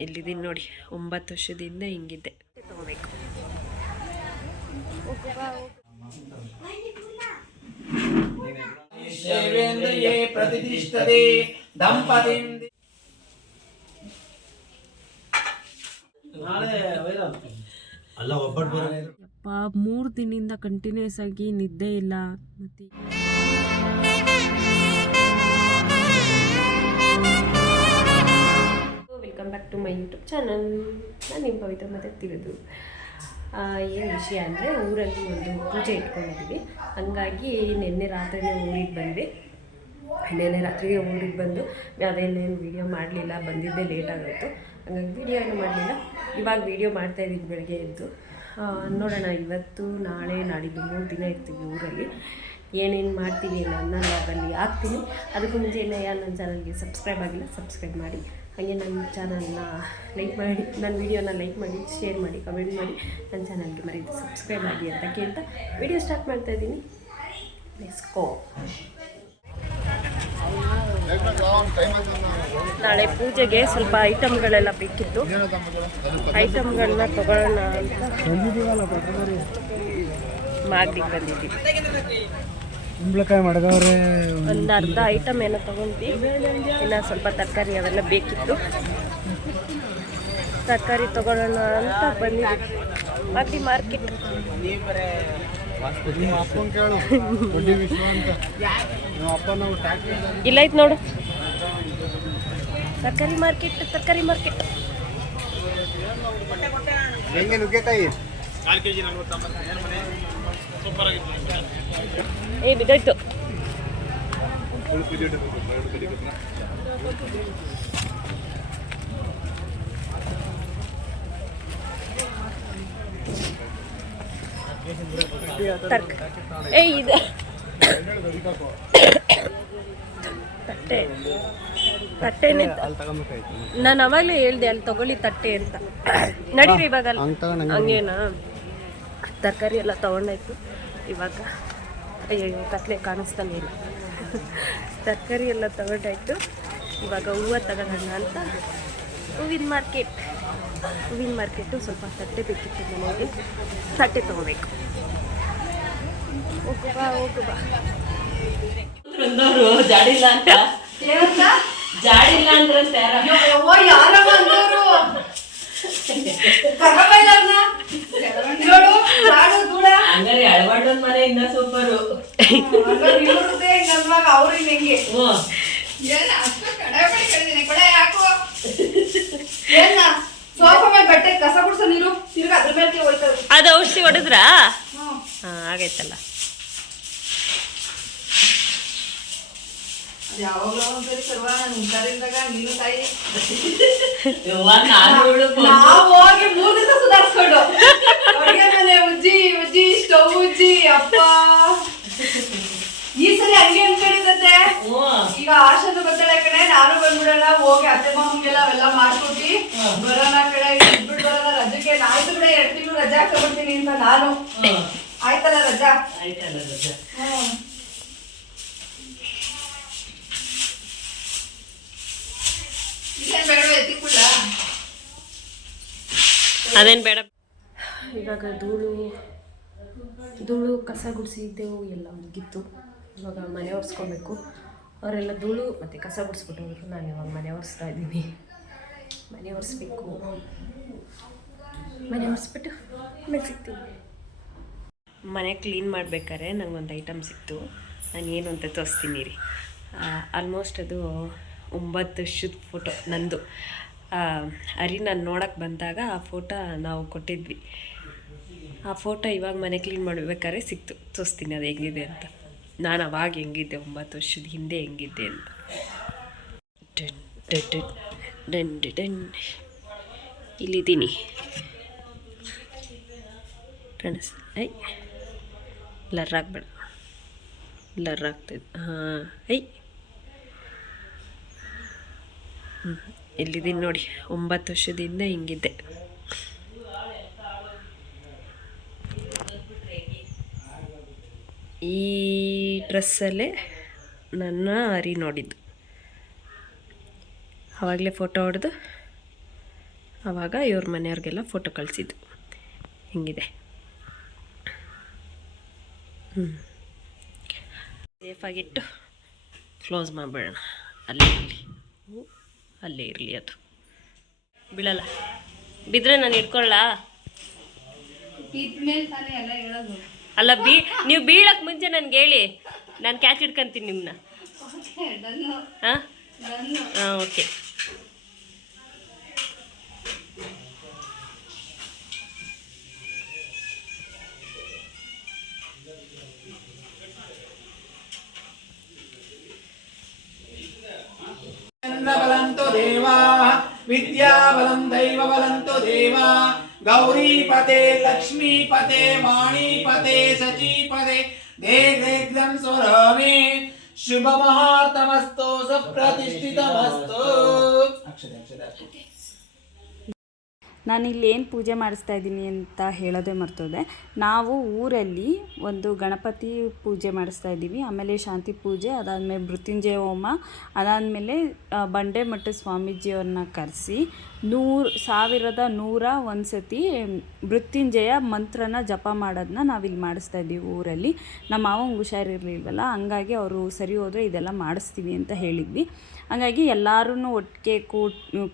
ಇಲ್ಲಿದ್ದೀನಿ ನೋಡಿ ಒಂಬತ್ತು ವರ್ಷದಿಂದ ಹಿಂಗಿದ್ದೆ ತಗೋಬೇಕು ಯಪ್ಪ ಮೂರು ದಿನದಿಂದ ಕಂಟಿನ್ಯೂಸ್ ಆಗಿ ನಿದ್ದೆ ಇಲ್ಲ. ಮತ್ತೆ welcome back to my YouTube channel ನಾನು ನಿಮ್ಮ ಪವಿತ್ರ ಮಾತಾಡ್ತಿರೋದು ಏನು ವಿಷಯ ಅಂದರೆ ಊರಲ್ಲಿ ಒಂದು ಪೂಜೆ ಇಟ್ಕೊಂಡಿದ್ದೀವಿ ಹಂಗಾಗಿ ನಿನ್ನೆ ರಾತ್ರಿನೇ ಊರಿಗೆ ಬಂದ್ವಿ. ನಿನ್ನೆ ರಾತ್ರಿಗೆ ಊರಿಗೆ ಬಂದು ಅದೇನೇನು ವೀಡಿಯೋ ಮಾಡಲಿಲ್ಲ, ಬಂದಿದ್ದೇ ಲೇಟ್ ಆಗೋಯ್ತು. ಹಂಗಾಗಿ ವೀಡಿಯೋ ಏನು ಮಾಡಲಿಲ್ಲ. ಇವಾಗ ವೀಡಿಯೋ ಮಾಡ್ತಾಯಿದ್ದೀನಿ ಬೆಳಗ್ಗೆ ಎದ್ದು. ನೋಡೋಣ ಇವತ್ತು, ನಾಳೆ ನಾಡಿದ್ದು ಮೂರು ದಿನ ಇರ್ತೀವಿ ಊರಲ್ಲಿ. ಏನೇನು ಮಾಡ್ತೀನಿ, ನನ್ನ ಲಾಗಲ್ಲಿ ಹಾಕ್ತೀನಿ. ಅದಕ್ಕೂ ಮುಂಚೆ ಇನ್ನೂ ಯಾರು ನನ್ನ ಚಾನಲ್ಗೆ ಸಬ್ಸ್ಕ್ರೈಬ್ ಆಗಿಲ್ಲ ಸಬ್ಸ್ಕ್ರೈಬ್ ಮಾಡಿ. ಹಾಗೆ ನನ್ನ ಚಾನಲ್ನ ಲೈಕ್ ಮಾಡಿ, ನನ್ನ ವೀಡಿಯೋನ ಲೈಕ್ ಮಾಡಿ ಶೇರ್ ಮಾಡಿ ಕಮೆಂಟ್ ಮಾಡಿ, ನನ್ನ ಚಾನಲ್ಗೆ ಮರೀತು ಸಬ್ಸ್ಕ್ರೈಬ್ ಆಗಿ ಅಂತ ಕೇಳ್ತಾ ವಿಡಿಯೋ ಸ್ಟಾರ್ಟ್ ಮಾಡ್ತಾ ಇದ್ದೀನಿ. ಲೆಸ್ಕೋ ನಾಳೆ ಪೂಜೆಗೆ ಸ್ವಲ್ಪ ಐಟಮ್ಗಳೆಲ್ಲ ಬೇಕಿತ್ತು. ಐಟಮ್ಗಳನ್ನ ತಗೊಳ್ಳೋಣ ಅಂತ. ಮಾಗ್ಲಿಕ್ಕೆ ಬಂದಿದ್ದೀವಿ. ಕುಂಬಳಕಾಯಿ ಮಡಗವ್ರೆ ಒಂದು ಅರ್ಧ ಐಟಮ್ ಏನೋ ತಗೊಂಡ್ವಿ. ಇನ್ನು ಸ್ವಲ್ಪ ತರಕಾರಿ ಅವೆಲ್ಲ ಬೇಕಿತ್ತು. ತರಕಾರಿ ತಗೊಳ್ಳೋಣ ಅಂತ ಬಂದಿ ಅಲ್ಲಿ ಮಾರ್ಕೆಟ್. ಇಲ್ಲ ಐತೆ ನೋಡು. ತರಕಾರಿ ಮಾರ್ಕೆಟ್ ತರಕಾರಿ ಮಾರ್ಕೆಟ್. ಹೆಂಗೆ ನುಗ್ಗೆಕಾಯಿ? ಏ ಬಿದ್ದೋಯ್ತು ಏ ಇದು. ತಟ್ಟೆ. ತಟ್ಟೆನೆ ನಾನು ಅವಾಗಲೇ ಹೇಳ್ದೆ ಅಲ್ಲಿ ತಗೊಳ್ಳಿ ತಟ್ಟೆ ಅಂತ. ನಡೀರಿ ಇವಾಗ ಹಂಗೇನಾ? ತರಕಾರಿ ಎಲ್ಲ ತಗೊಂಡಾಯ್ತು. ಇವಾಗ ಅಯ್ಯೋ ಕತ್ಲೆ ಕಾಣಿಸ್ತಾನೆ ಇಲ್ಲ. ತರಕಾರಿ ಎಲ್ಲ ತಗೊಂಡಾಯ್ತು. ಇವಾಗ ಹೂವು ತಗೊಳ್ಳೋಣ ಅಂತ ಹೂವಿನ ಮಾರ್ಕೆಟ್. ಹೂವಿನ ಮಾರ್ಕೆಟು ಸ್ವಲ್ಪ ತಟ್ಟೆ ಬೇಕಿತ್ತು ಮನೆಗೆ ತಟ್ಟೆ ತಗೋಬೇಕು. ಹೋಗುವ ಜಾಡಿಲ್ಲ ಅಂತ. ಜಾಡಿಲ್ಲ ಅಂದ್ರಂತೆ ಹಂಗಾರೆ ಅಳವಾಡೋದ್ ಮನೆ ಇನ್ನ ಸೂಪರು ಬಟ್ಟೆ ಕಸ ಗುಡ್ಸೋ ನೀರು ತಿರ್ಗ ಅದ್ರ ಮೇಲೆ ಹೋಯ್ತವೆ ಅದು ಔಷಧಿ ಹೊಡೆದ್ರಾ? ಹಾ, ಆಗೈತಲ್ಲ. ಯಾವಾಗ್ಲೋ ಒಂದ್ಸರಿ ಸರ್ವ ನಾನು ತಾಯಿ ನಾವ್ ಹೋಗಿ ಮೂರ್ ಸುಧಾರಿಸ್ಕೊಂಡು. ಉಜ್ಜಿ ಉಜ್ಜಿ ಸ್ಟವ್ ಉಜ್ಜಿ ಅಪ್ಪ. ಈ ಸರಿ ಹಂಗೆ ಅನ್ಕೊಂಡಿದ್ದೆ ಈಗ ಆಶಾನು ಬರ್ತಾಳೆ ಕಡೆ ನಾನು ಬಂದ್ಬಿಡಲ್ಲ ಹೋಗಿ ಅತ್ತೆ ಮಾಮಿಗೆಲ್ಲ ಅವೆಲ್ಲ ಮಾಡ್ಕೊಟ್ಟಿ ಬರೋಣ ಕಡೆ ಇದ್ಬಿಟ್ಟು ಬರೋಣ ರಜಕ್ಕೆ ನಾಯ್ತು ಕಡೆ ಎರಡು ತಿಂಗಳು ರಜಾ ಹಾಕೊಂಡ್ಬಿಡ್ತೀನಿ ಅಂತ ನಾನು. ಆಯ್ತಲ್ಲ ರಜಾ? ಆಯ್ತಲ್ಲ ಎತ್ತಿಕೊಳ್ಳ ಅದೇನು ಬೇಡ. ಇವಾಗ ಧೂಳು ಧೂಳು, ಕಸ ಗುಡಿಸಿದ್ದೆವು ಎಲ್ಲ ಮುಗಿತ್ತು ಇವಾಗ ಮನೆ ಒರೆಸ್ಕೊಬೇಕು. ಅವರೆಲ್ಲ ಧೂಳು ಮತ್ತು ಕಸ ಗುಡಿಸ್ಬಿಟ್ಟವರು ನಾನು ಇವಾಗ ಮನೆ ಒರೆಸ್ತಾ ಇದ್ದೀನಿ. ಮನೆ ಒರೆಸ್ಬೇಕು. ಮನೆ ಒರೆಸ್ಬಿಟ್ಟು ಆಮೇಲೆ ಸಿಗ್ತೀನಿ. ಮನೆ ಕ್ಲೀನ್ ಮಾಡ್ಬೇಕಾದ್ರೆ ಒಂದು ಐಟಮ್ ಸಿಕ್ತು. ನಾನು ಏನು ಅಂತ ತೋರಿಸ್ತೀನಿ ರೀ. ಆಲ್ಮೋಸ್ಟ್ ಅದು ಒಂಬತ್ತು ವರ್ಷದ ಫೋಟೋ ನಂದು. ಅರಿ ನಾನು ನೋಡೋಕ್ಕೆ ಬಂದಾಗ ಆ ಫೋಟೋ ನಾವು ಕೊಟ್ಟಿದ್ವಿ. ಆ ಫೋಟೋ ಇವಾಗ ಮನೆ ಕ್ಲೀನ್ ಮಾಡಬೇಕಾದ್ರೆ ಸಿಕ್ತು. ತೋರಿಸ್ತೀನಿ ಅದು ಹೆಂಗಿದೆ ಅಂತ. ನಾನು ಅವಾಗ ಹೆಂಗಿದ್ದೆ, ಒಂಬತ್ತು ವರ್ಷದ ಹಿಂದೆ ಹೆಂಗಿದ್ದೆ ಅಂತ. ಡನ್ ಡನ್ ಇಲ್ಲಿದ್ದೀನಿ. ಕಾಣಿಸ್, ಐ. ಬ್ಲರ್ ಆಗಬೇಡ. ಬ್ಲರ್ ಆಗ್ತದೆ ಹಾಂ, ಐ. ಹ್ಞೂ ಎಲ್ಲಿದ್ದೀನಿ ನೋಡಿ, ಒಂಬತ್ತು ವರ್ಷದಿಂದ ಹಿಂಗಿದ್ದೆ. ಈ ಡ್ರೆಸ್ಸಲ್ಲೇ ನನ್ನ ಅರಿ ನೋಡಿದ್ದು. ಆವಾಗಲೇ ಫೋಟೋ ಹೊಡೆದು ಆವಾಗ ಇವ್ರ ಮನೆಯವ್ರಿಗೆಲ್ಲ ಫೋಟೋ ಕಳಿಸಿದ್ದು. ಹಿಂಗಿದೆ. ಹ್ಞೂ ಸೇಫಾಗಿಟ್ಟು ಕ್ಲೋಸ್ ಮಾಡಿಬಿಡೋಣ. ಅಲ್ಲೇ ಇರಲಿ. ಅಲ್ಲೇ ಇರಲಿ ಅದು. ಬಿಡಲ್ಲ ಬಿದ್ದರೆ ನಾನು ಇಟ್ಕೊಳ್ಳಾ ಅಲ್ಲ ಬೀ ನೀವು ಬೀಳಕ್ಕೆ ಮುಂಚೆ ನನ್ಗೆ ಹೇಳಿ. ನಾನು ಕ್ಯಾಚ್ ಇಟ್ಕೊಂತೀನಿ ನಿಮ್ಮನ್ನ ಹಾಂ? ಹಾಂ ಓಕೆ ದೈವ ಬಲಂತೋ ದೇವಾ गौरीपते लक्ष्मीपते वाणीपते शचीपते देग्देग्धं स्वरमे शुभमुहूर्तमस्तु सुप्रतिष्ठितमस्तु अक्षते अक्षते अक्षते ನಾನು ಇಲ್ಲಿ ಏನು ಪೂಜೆ ಮಾಡಿಸ್ತಾ ಇದ್ದೀನಿ ಅಂತ ಹೇಳೋದೇ ಮರ್ತೋದೆ. ನಾವು ಊರಲ್ಲಿ ಒಂದು ಗಣಪತಿ ಪೂಜೆ ಮಾಡಿಸ್ತಾ ಇದ್ದೀವಿ. ಆಮೇಲೆ ಶಾಂತಿ ಪೂಜೆ, ಅದಾದಮೇಲೆ ಮೃತ್ಯುಂಜಯ ಹೋಮ, ಅದಾದಮೇಲೆ ಬಂಡೆ ಮಠ ಸ್ವಾಮೀಜಿಯವ್ರನ್ನ ಕರೆಸಿ ನೂರು, ಸಾವಿರದ ನೂರ ಒಂದು ಸತಿ ಮೃತ್ಯುಂಜಯ ಮಂತ್ರನ ಜಪ ಮಾಡೋದನ್ನ ನಾವಿಲ್ಲಿ ಮಾಡಿಸ್ತಾ ಇದ್ದೀವಿ ಊರಲ್ಲಿ. ನಮ್ಮ ಮಾವಂಗೆ ಹುಷಾರಿರಲಿಲ್ವಲ್ಲ, ಹಂಗಾಗಿ ಅವರು ಸರಿ ಹೋದರೆ ಇದೆಲ್ಲ ಮಾಡಿಸ್ತೀವಿ ಅಂತ ಹೇಳಿದ್ವಿ. ಹಂಗಾಗಿ ಎಲ್ಲರೂ ಒಟ್ಟಿಗೆ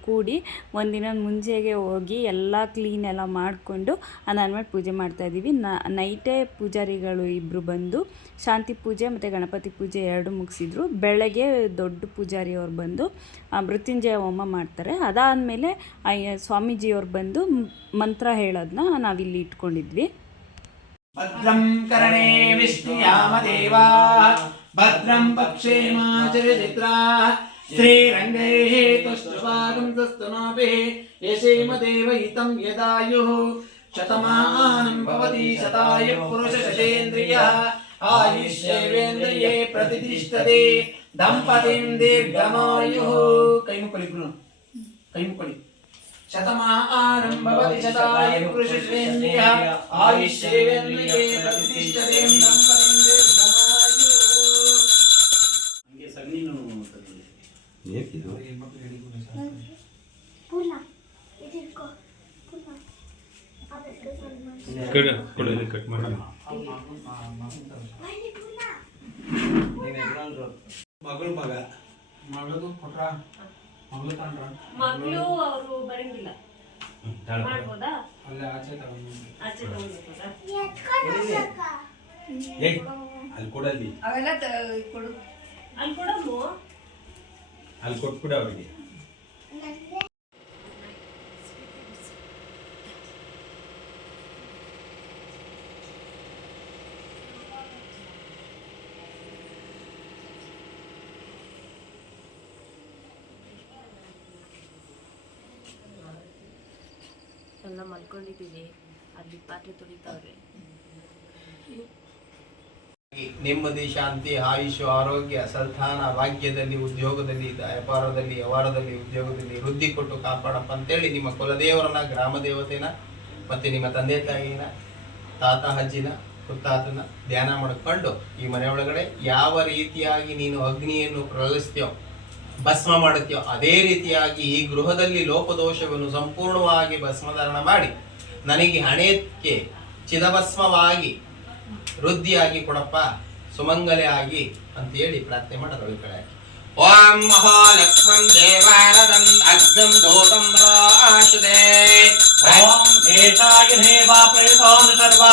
ಕೂಡಿ ಒಂದಿನ ಮುಂಜೆಗೆ ಹೋಗಿ ಎಲ್ಲ ಕ್ಲೀನ್ ಎಲ್ಲ ಮಾಡಿಕೊಂಡು ಅದಾದ್ಮೇಲೆ ಪೂಜೆ ಮಾಡ್ತಾಯಿದ್ದೀವಿ ನೈಟೇ ಪೂಜಾರಿಗಳು ಇಬ್ಬರು ಬಂದು ಶಾಂತಿ ಪೂಜೆ ಮತ್ತು ಗಣಪತಿ ಪೂಜೆ ಎರಡು ಮುಗಿಸಿದ್ರು. ಬೆಳಗ್ಗೆ ದೊಡ್ಡ ಪೂಜಾರಿಯವ್ರು ಬಂದು ಮೃತ್ಯುಂಜಯ ಹೋಮ ಮಾಡ್ತಾರೆ. ಅದಾದಮೇಲೆ ಸ್ವಾಮೀಜಿಯವ್ರು ಬಂದು ಮಂತ್ರ ಹೇಳೋದನ್ನ ನಾವಿಲ್ಲಿ ಇಟ್ಕೊಂಡಿದ್ವಿ. ಭದ್ರಂ ಕರಣೇ ವಿಷ್ಣು ಯಾಮ ದೇವಾ ಭದ್ರಂ ಚಿತ್ರಾ श्रीरङ्गैः तुष्टभागं सस्तनोभिः यशेमदेवहितं यदायुः शतमानं भवति शतायुः पुरुषशतेन्द्रियः आयुष्येवेन्द्रिये प्रतिष्ठते दम्पतिं दीर्घमायुः कैमुकलि गुरु कैमुकलि शतमानं भवति शतायुः पुरुषश्रेन्द्रियः आयुष्येवेन्द्रिये प्रतिष्ठते दम्पतिं ಕಟ್ ಮಾಡಿ ಮಗಳು ಮಗ. ಮಗಳು ಕೊಟ್ರ? ಮಗಳು ತಂಡ್ರ? ಮಗಳು ಅವರು ಬರಂಗಿಲ್ಲ. ಮಾಡ್ಬೋದಾ? ಅಲ್ಲೇ ಆಚೆ ತಗೊಂಡು ಆಚೆ ಅಲ್ಲಿ ಕೊಡಲ್ಲಿ. ಅವೆಲ್ಲ ಕೊಡು. ಅಲ್ಲಿ ಕೊಡಮ್ಮ. ಅಲ್ಲಿ ಕೊಟ್ಬಿಡ ಅವರಿಗೆ ಎಲ್ಲ ಮಲ್ಕೊಂಡಿದ್ದೀವಿ. ಅಲ್ಲಿ ಪಾತ್ರೆ ತೊಳಿತಾವ್ರೆ. ನೆಮ್ಮದಿ, ಶಾಂತಿ ಆಯುಷ್ಯ ಆರೋಗ್ಯ, ಸಂತಾನ, ಭಾಗ್ಯದಲ್ಲಿ, ಉದ್ಯೋಗದಲ್ಲಿ, ವ್ಯಾಪಾರದಲ್ಲಿ, ವ್ಯವಹಾರದಲ್ಲಿ, ಉದ್ಯೋಗದಲ್ಲಿ ವೃದ್ಧಿ ಕೊಟ್ಟು ಕಾಪಾಡಪ್ಪ ಅಂತೇಳಿ ನಿಮ್ಮ ಕುಲದೇವರನ್ನ, ಗ್ರಾಮ ದೇವತೆನ ಮತ್ತೆ ನಿಮ್ಮ ತಂದೆ ತಾಯಿನ, ತಾತ ಅಜ್ಜಿನ, ಹುತ್ತಾತನ ಧ್ಯಾನ ಮಾಡಿಕೊಂಡು ಈ ಮನೆಯೊಳಗಡೆ ಯಾವ ರೀತಿಯಾಗಿ ನೀನು ಅಗ್ನಿಯನ್ನು ಪ್ರವಹಿಸ್ತೀಯೋ ಭಸ್ಮ ಮಾಡುತ್ತೀಯೋ, ಅದೇ ರೀತಿಯಾಗಿ ಈ ಗೃಹದಲ್ಲಿ ಲೋಪದೋಷವನ್ನು ಸಂಪೂರ್ಣವಾಗಿ ಭಸ್ಮಧಾರಣ ಮಾಡಿ, ನನಗೆ ಹಣೆಕ್ಕೆ ಚಿದಭಸ್ಮವಾಗಿ ವೃದ್ಧಿಯಾಗಿ ಕೊಡಪ್ಪ, ಸುಮಂಗಲೆ ಆಗಿ ಅಂತೇಳಿ ಪ್ರಾರ್ಥನೆ ಮಾಡೋದು ಈ ಕಡೆ. ಓಂ ಮಹಾಲಕ್ಷ್ಮಂ ದೇವಾರದಂ ಅಗ್ನಂ ದೋತಂ ರಾಶುದೇ ಓಂ ಏಷಾಯ ದೇವಾ ಪ್ರೇತಾನ್ ಸರ್ವಾ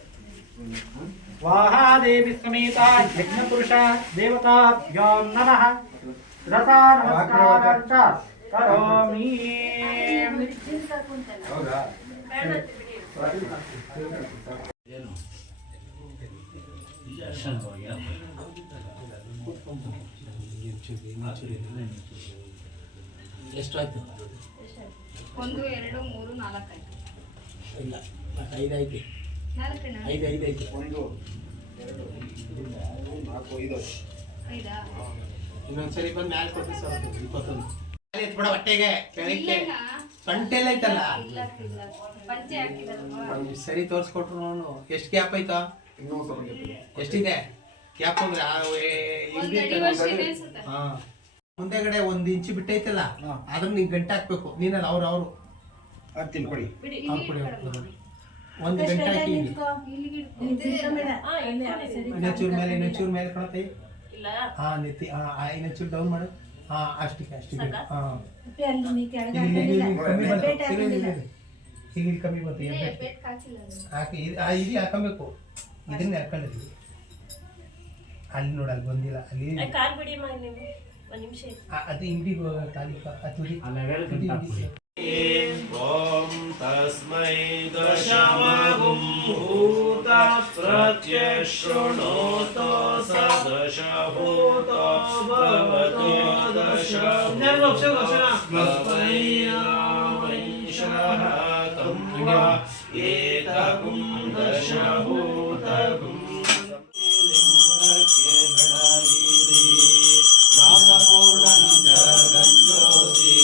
ವಾಹಾದೇವಿ ಸಮೇತ ಯಜ್ಞಪುರುಷ ದೇವತಾಭ್ಯಾಂ ನಮಃ ರಥಾ ನಮಸ್ಕಾರಾಂಚ ಕರೋಮಿ ಎಷ್ಟಾಯ್ತು? ಒಂದು ಎರಡು ಮೂರು ನಾಲ್ಕು ಆಯ್ತು. ಇಲ್ಲ ಐದು ಐದಾಯ್ತು. ಐದು ಐದು ಐದು. ಒಂದು ಎರಡು ನಾಲ್ಕು ಐದು. ಇನ್ನೊಂದ್ಸರಿ ಬಂದು ಮ್ಯಾಲೆ ಕೊಟ್ಟು ಸರ್ ಇಪ್ಪತ್ತೊಂದು. ಎತ್ಬಿಡ ಹೊಟ್ಟೆಗೆ. ಕೆಳಕ್ಕೆ ಕಂಟೆಲ್ಲ ಐತಲ್ಲ ಸರಿ ತೋರ್ಸ್ಕೊಟ್ರು ನೋಡು ಎಷ್ಟು ಗ್ಯಾಪ್ ಆಯ್ತಾ? ಇನ್ನೂ ಸ್ವಲ್ಪ ಗೆದ್ದಿದೆ. ಎಷ್ಟಿದೆ? ಗ್ಯಾಪ್ ಅಂದ್ರೆ ಹಾ. ಮುಂದೆಗಡೆ ಒಂದ್ ಇಂಚು ಬಿಟ್ಟೈತಲ್ಲ ಅದ್ರ ಅದನ್ನ ನೀನ್ ಗಂಟೆ ಹಾಕ್ಬೇಕು ನೀನಲ್ಲ ಅವ್ರು ಅವ್ರು. ಅದು ತಿನ್ಕೊಡಿ. ಅವ್ರು ಕೊಡಿ. ಒಂದ್ ಗಂಟೆ ಹಾಕಿ ಇನ್ನೊಂಚೂರ್ ಮೇಲೆ ಇನ್ನೊಂಚೂರ್ ಮೇಲೆ ಕೊಡತ್ತೆ? ಹಾ ನೆತ್ತಿ ಹಾ ಆ, ಇನ್ನೊಂಚೂರ್ ಡೌನ್ ಮಾಡು. ಹಾ ಅಷ್ಟಕ್ಕೆ ಅಷ್ಟಕ್ಕೆ ಹಾ. ಇಲ್ಲಿ, ಕಮ್ಮಿ ಬಂತು. ಇಲ್ಲಿ, ಇಲ್ಲಿ, ಇಲ್ಲಿ. ಈಗ ಇಲ್ಲಿ ಕಮ್ಮಿ ಬಂತು. ಹಾಕಿ ಇಲ್ಲಿ ಹಾಕಬೇಕು. ಇದನ್ನೇ ಹಾಕೊಂಡಿದ್ವಿ ಅಲ್ಲಿ ನೋಡ ಅಲ್ಲಿ ಬಂದಿಲ್ಲ. ಅಲ್ಲಿ ಅದು ಬಿಡಿ ಹೋಗ ನೀವು. ಒಂದು ನಿಮಿಷ ಆ- ಅದು ॐ तस्मै दशमगुं भूत प्रत्यशृणोतो सदशभूतो भवतो दश तस्मै रामैषः तं वा एकगुं दशभूतगुं नामपूर्णं जगञ्ज्योतिः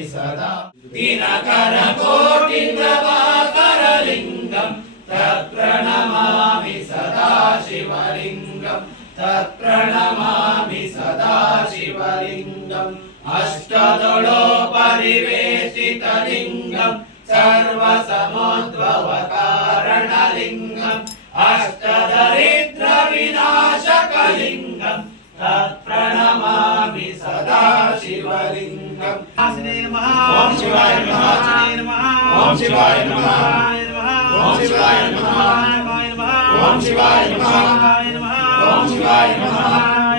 सदा दिनकरकोटिप्रभाकरलिङ्गं तत्प्रणमामि सदा शिवलिङ्गं तत्प्रणमामि सदा शिवलिङ्गम् अष्टदलोपरिवेशितलिङ्गं सर्वसमोद्भवकारणलिङ्गम् अष्टदरिद्रविनाशकलिङ्गं तत्प्रणमामि आंजनेय नमः। ओम शिवाय नमः। आंजनेय नमः ओम शिवाय नमः। ओम शिवाय नमः। ओम शिवाय नमः। ओम शिवाय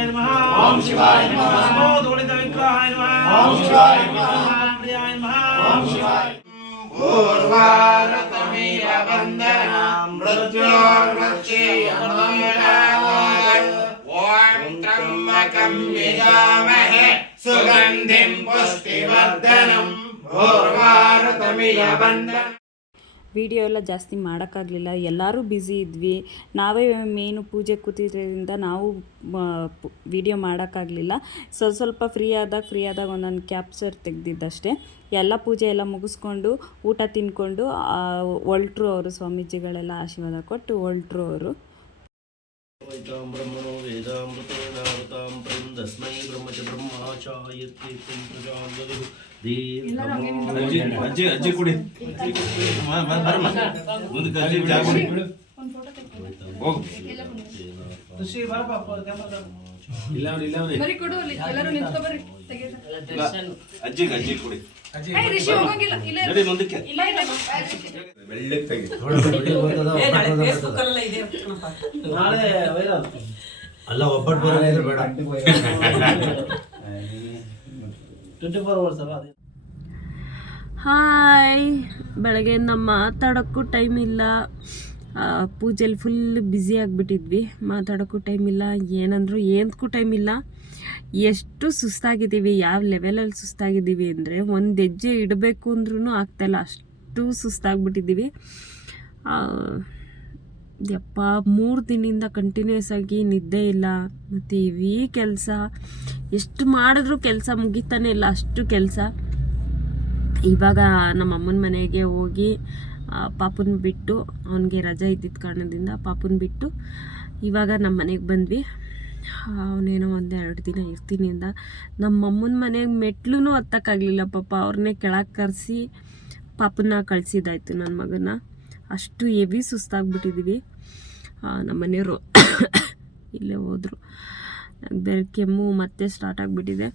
नमः। ओम शिवाय नमः। नमो दुर्दित विग्रहाय नमः ओम शिवाय नमः। प्रियाय नमः ओम शिवाय पूर्वारतमेव ओम मृत्योर्वक्षेयमनोयनाय ॐ त्र्यम्बकं यजामहे ವಿಡಿಯೋ ಎಲ್ಲ ಜಾಸ್ತಿ ಮಾಡೋಕ್ಕಾಗಲಿಲ್ಲ. ಎಲ್ಲರೂ ಬ್ಯುಸಿ ಇದ್ವಿ. ನಾವೇ ಮೇನು ಪೂಜೆ ಕೂತಿದ್ರಿಂದ ನಾವು ವಿಡಿಯೋ ಮಾಡೋಕ್ಕಾಗಲಿಲ್ಲ. ಸ್ವಲ್ಪ ಸ್ವಲ್ಪ ಫ್ರೀ ಆದಾಗ ಫ್ರೀ ಆದಾಗ ಒಂದೊಂದು ಕ್ಯಾಪ್ಚರ್ ತೆಗೆದಿದ್ದಷ್ಟೇ. ಎಲ್ಲ ಪೂಜೆ ಎಲ್ಲ ಮುಗಿಸ್ಕೊಂಡು, ಊಟ ತಿನ್ಕೊಂಡು ಒಳ್ಟ್ರು ಅವರು, ಸ್ವಾಮೀಜಿಗಳೆಲ್ಲ ಆಶೀರ್ವಾದ ಕೊಟ್ಟು ಒಳ್ಟ್ರು ಅವರು. వైతాం బ్రహ్మణో వేదామృతేనావృతాం ప్రేమ్ తస్మై బ్రహ్మచ బ్రహ్మాచార్య ప్రజాంగలు అజ్జి అజ్జి కుడి ముందుకు అజ్జి జాగుడి శ్రీ బాబా ಇಲ್ಲ ಅವ್ರು ಇಲ್ಲ ಮಾತಾಡಕ್ಕೂ ಬರೀ ಕೊಡು ಅಲ್ಲಿ ಎಲ್ಲರೂ ನಿಂತ್ಕೊ ಬರ್ರಿ ಅಜ್ಜಿಗೆ ಅಜ್ಜಿ ಕುಡಿ. ಏ, ರಿಷಿ ಹೋಗಂಗಿಲ್ಲ ಇಲ್ಲೇ ನಡಿ ಮುಂದಕ್ಕೆ. ಬೆಳ್ಳಗೆ ತೆಗಿ. ಅಲ್ಲ ಒಬ್ಬಟ್ಟು ಇದ್ರೆ ಬೇಡ. ಹಾಯ್ ಬೆಳಗ್ಗೆಯಿಂದ ಮಾತಾಡೋಕ್ಕೂ ಟೈಮ್ ಇಲ್ಲ. ಪೂಜೆಲಿ ಫುಲ್ ಬ್ಯುಸಿ ಆಗಿಬಿಟ್ಟಿದ್ವಿ. ಮಾತಾಡೋಕ್ಕೂ ಟೈಮ್ ಇಲ್ಲ, ಏನಂದ್ರು ಏನಕ್ಕೂ ಟೈಮ್ ಇಲ್ಲ. ಎಷ್ಟು ಸುಸ್ತಾಗಿದ್ದೀವಿ, ಯಾವ ಲೆವೆಲಲ್ಲಿ ಸುಸ್ತಾಗಿದ್ದೀವಿ ಅಂದರೆ ಒಂದು ಹೆಜ್ಜೆ ಇಡಬೇಕು ಅಂದ್ರೂ ಆಗ್ತಾಯಿಲ್ಲ ಅಷ್ಟು ಸುಸ್ತಾಗ್ಬಿಟ್ಟಿದ್ದೀವಿ. ಯಪ್ಪ, ಮೂರು ದಿನದಿಂದ ಕಂಟಿನ್ಯೂಸ್ ಆಗಿ ನಿದ್ದೆ ಇಲ್ಲ, ಮತ್ತು ಇವೀ ಕೆಲಸ. ಎಷ್ಟು ಮಾಡಿದ್ರೂ ಕೆಲಸ ಮುಗಿತಾನೆ ಇಲ್ಲ, ಅಷ್ಟು ಕೆಲಸ. ಇವಾಗ ನಮ್ಮ ಅಮ್ಮನ ಮನೆಗೆ ಹೋಗಿ ಪಾಪುನ ಬಿಟ್ಟು, ಅವನಿಗೆ ರಜೆ ಇದ್ದಿದ್ದ ಕಾರಣದಿಂದ ಪಾಪುನ ಬಿಟ್ಟು ಇವಾಗ ನಮ್ಮ ಮನೆಗೆ ಬಂದ್ವಿ. ಅವನೇನೋ ಒಂದು ಎರಡು ದಿನ ಇರ್ತೀನಿ ಅಂದ. ನಮ್ಮ ಅಮ್ಮನ ಮನೆಗೆ ಮೆಟ್ಲೂ ಹತ್ತಕ್ಕಾಗಲಿಲ್ಲ ಪಾಪ. ಅವ್ರನ್ನೇ ಕೆಳಗೆ ಕರೆಸಿ ಪಾಪನ್ನ ಕಳಿಸಿದ್ದಾಯ್ತು ನನ್ನ ಮಗನ ಅಷ್ಟು ಎವಿ ಸುಸ್ತಾಗ್ಬಿಟ್ಟಿದ್ದೀವಿ ನಮ್ಮ ಮನೆಯವರು ಇಲ್ಲೇ ಹೋದರು. ಬೇರೆ ಕೆಮ್ಮು ಮತ್ತೆ ಸ್ಟಾರ್ಟ್ ಆಗಿಬಿಟ್ಟಿದೆ.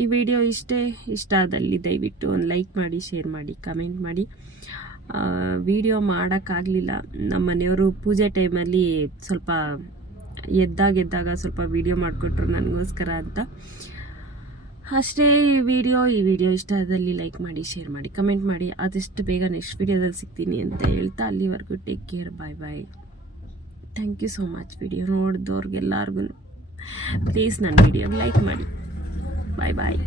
ಈ ವಿಡಿಯೋ ಇಷ್ಟೇ ಇಷ್ಟ ಆದಲ್ಲಿ ದಯವಿಟ್ಟು ಒಂದು ಲೈಕ್ ಮಾಡಿ, ಶೇರ್ ಮಾಡಿ, ಕಮೆಂಟ್ ಮಾಡಿ. ವಿಡಿಯೋ ಮಾಡೋಕ್ಕಾಗಲಿಲ್ಲ. ನಮ್ಮ ಮನೆಯವರು ಪೂಜೆ ಟೈಮಲ್ಲಿ ಸ್ವಲ್ಪ ಎದ್ದಾಗ ಎದ್ದಾಗ ಸ್ವಲ್ಪ ವಿಡಿಯೋ ಮಾಡಿಕೊಟ್ರು ನನಗೋಸ್ಕರ ಅಂತ. ಅಷ್ಟೇ ಈ ವಿಡಿಯೋ ಈ ವಿಡಿಯೋ ಇಷ್ಟ ಆದಲ್ಲಿ ಲೈಕ್ ಮಾಡಿ, ಶೇರ್ ಮಾಡಿ, ಕಮೆಂಟ್ ಮಾಡಿ. ಆದಷ್ಟು ಬೇಗ ನೆಕ್ಸ್ಟ್ ವಿಡಿಯೋದಲ್ಲಿ ಸಿಗ್ತೀನಿ ಅಂತ ಹೇಳ್ತಾ ಅಲ್ಲಿವರೆಗೂ take care bye bye thank you so much video ನೋಡಿದವ್ರಿಗೆಲ್ಲರಿಗೂ please ನನ್ನ ವಿಡಿಯೋ ಲೈಕ್ ಮಾಡಿ. Bye bye